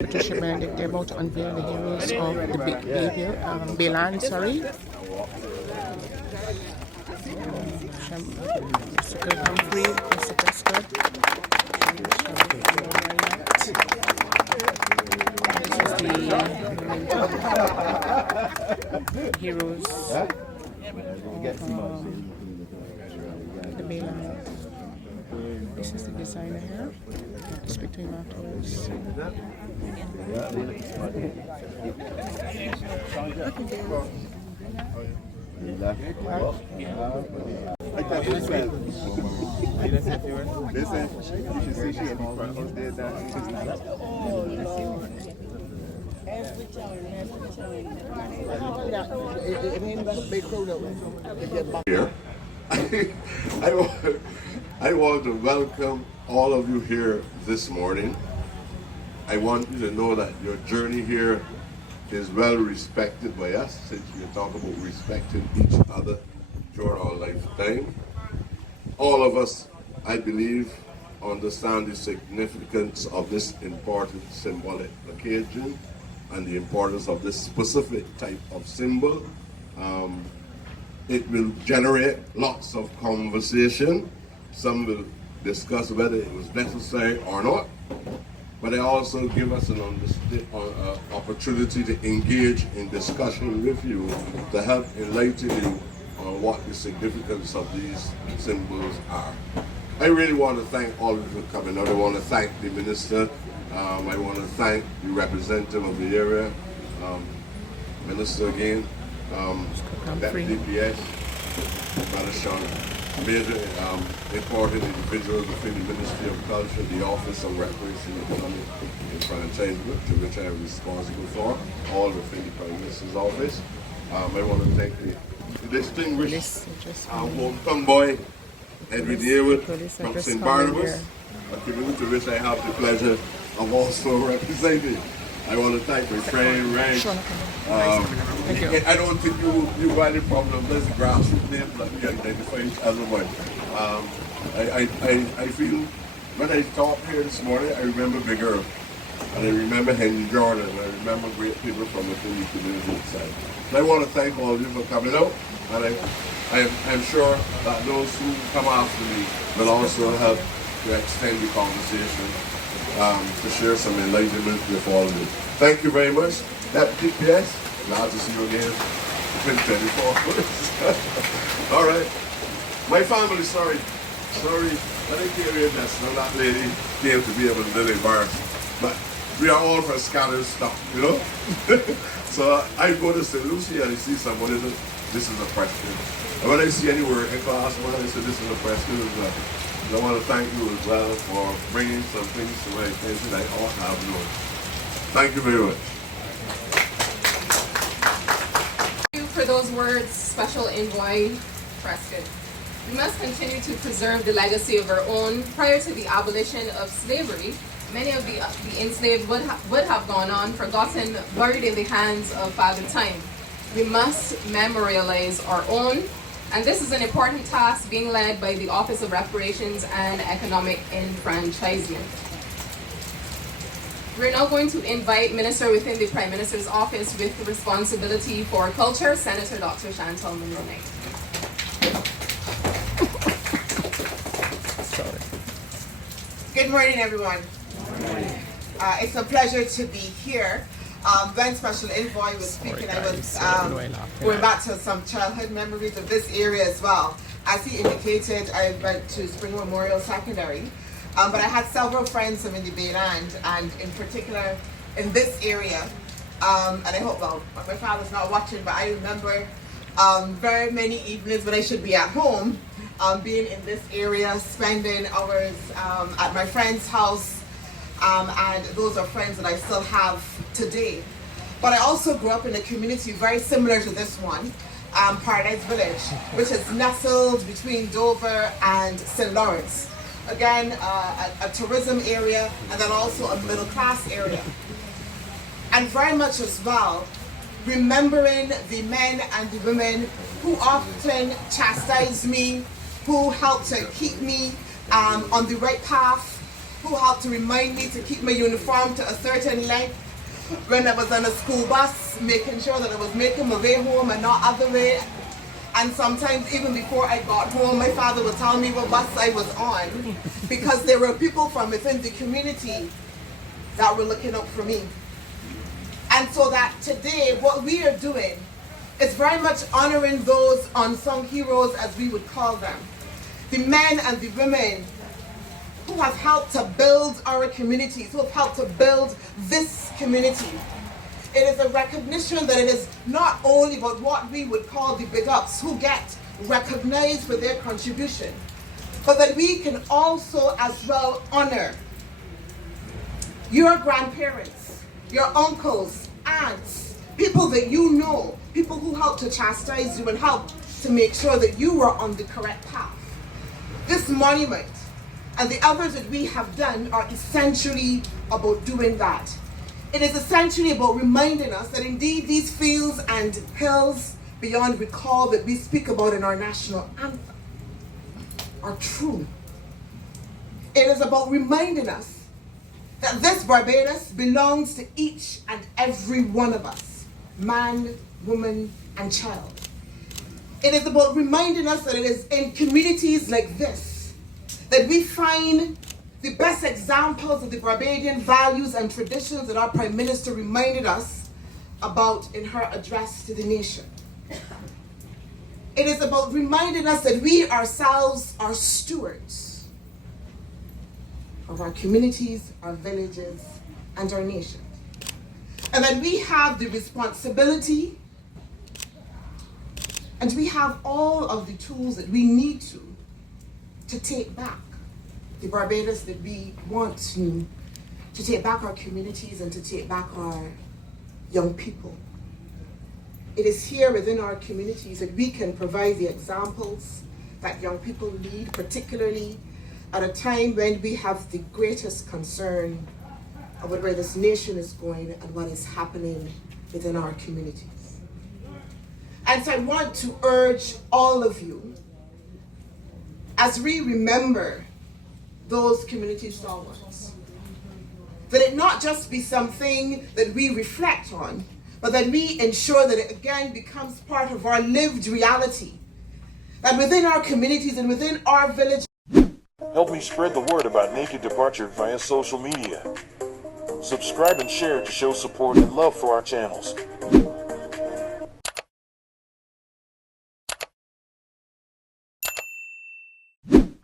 Patricia Benedict, they're about to unveil the heroes of the Bayland, Mr. Humphries, Mr. Christgau. This is the heroes of the Bayland. This is the designer here. I'll speak to him afterwards. Listen, you should see she in front of there dancing. Every time. It ain't that big crowd out Here. I want to welcome all of you here this morning. I want you to know that your journey here is well respected by us, since we talk about respecting each other during our lifetime. All of us, I believe, understand the significance of this important symbolic occasion and the importance of this specific type of symbol. It will generate lots of conversation. Some will discuss whether it was necessary or not, but they also give us an opportunity to engage in discussion with you to help enlighten you on what the significance of these symbols are. I really want to thank all of you for coming out. I want to thank the minister. I want to thank the representative of the area, Minister again, Deputy DPS, major important individuals within the Ministry of Culture, the Office of Recreation, Economic Enfranchisement, to which I am responsible for, all within the Prime Minister's office. I want to thank the distinguished hometown boy, Edwin Yearwood from St. Barbados, a community to which I have the pleasure of also representing. I want to thank my friend Ray. I don't think you have any problem. There's a grassroots name that we identify each other with. I feel when I talked here this morning, I remember Big Earl, and I remember Henry Jordan, and I remember great people from within the community inside. And I want to thank all of you for coming out, and I'm sure that those who come after me will also help to extend the conversation, to share some enlightenment with all of you. Thank you very much. That DPS, glad to see you again. It's been 24 minutes. All right. My family, sorry. Let me hear you this. Now that lady came to be able to live in bars. But we are all for scattered stuff, you know? So I go to St. Lucie and I see somebody that this is a question. And when I see any working class one, I say this is a question as well. And I want to thank you as well for bringing some things to my attention I ought to have known. Thank you very much. Thank you for those words, Special Envoy Prescott. We must continue to preserve the legacy of our own. Prior to the abolition of slavery, many of the enslaved would have gone on, forgotten, buried in the hands of Father Time. We must memorialize our own, and this is an important task being led by the Office of Reparations and Economic Enfranchisement. We're now going to invite Minister within the Prime Minister's Office with responsibility for culture, Senator Dr. Chantal Monroe. Good morning, everyone. It's a pleasure to be here. When Special Envoy was speaking, I was going back to some childhood memories of this area as well. As he indicated, I went to Spring Memorial Secondary, but I had several friends from in the Bayland, and in particular in this area. And I hope, well, my father's not watching, but I remember very many evenings when I should be at home, being in this area, spending hours at my friend's house, and those are friends that I still have today. But I also grew up in a community very similar to this one, Paradise Village, which is nestled between Dover and St. Lawrence. Again, a tourism area, and then also a middle class area. And very much as well, remembering the men and the women who often chastised me, who helped to keep me on the right path, who helped to remind me to keep my uniform to a certain length when I was on a school bus, making sure that I was making my way home and not other way. And sometimes even before I got home, my father would tell me what bus I was on, because there were people from within the community that were looking up for me. And so that today, what we are doing is very much honoring those unsung heroes, as we would call them. The men and the women who have helped to build our communities, who have helped to build this community. It is a recognition that it is not only about what we would call the big ups, who get recognized for their contribution, but that we can also as well honor your grandparents, your uncles, aunts, people that you know, people who helped to chastise you and help to make sure that you were on the correct path. This monument and the others that we have done are essentially about doing that. It is essentially about reminding us that indeed these fields and hills beyond recall that we speak about in our national anthem are true. It is about reminding us that this Barbados belongs to each and every one of us, man, woman, and child. It is about reminding us that it is in communities like this that we find the best examples of the Barbadian values and traditions that our Prime Minister reminded us about in her address to the nation. It is about reminding us that we ourselves are stewards of our communities, our villages, and our nation. And that we have the responsibility and we have all of the tools that we need to take back the Barbados that we want to take back our communities and to take back our young people. It is here within our communities that we can provide the examples that young people need, particularly at a time when we have the greatest concern about where this nation is going and what is happening within our communities. And so I want to urge all of you, as we remember those community stalwarts, that it not just be something that we reflect on, but that we ensure that it again becomes part of our lived reality. That within our communities and within our villages. Help me spread the word about Naked Departure via social media. Subscribe and share to show support and love for our channels.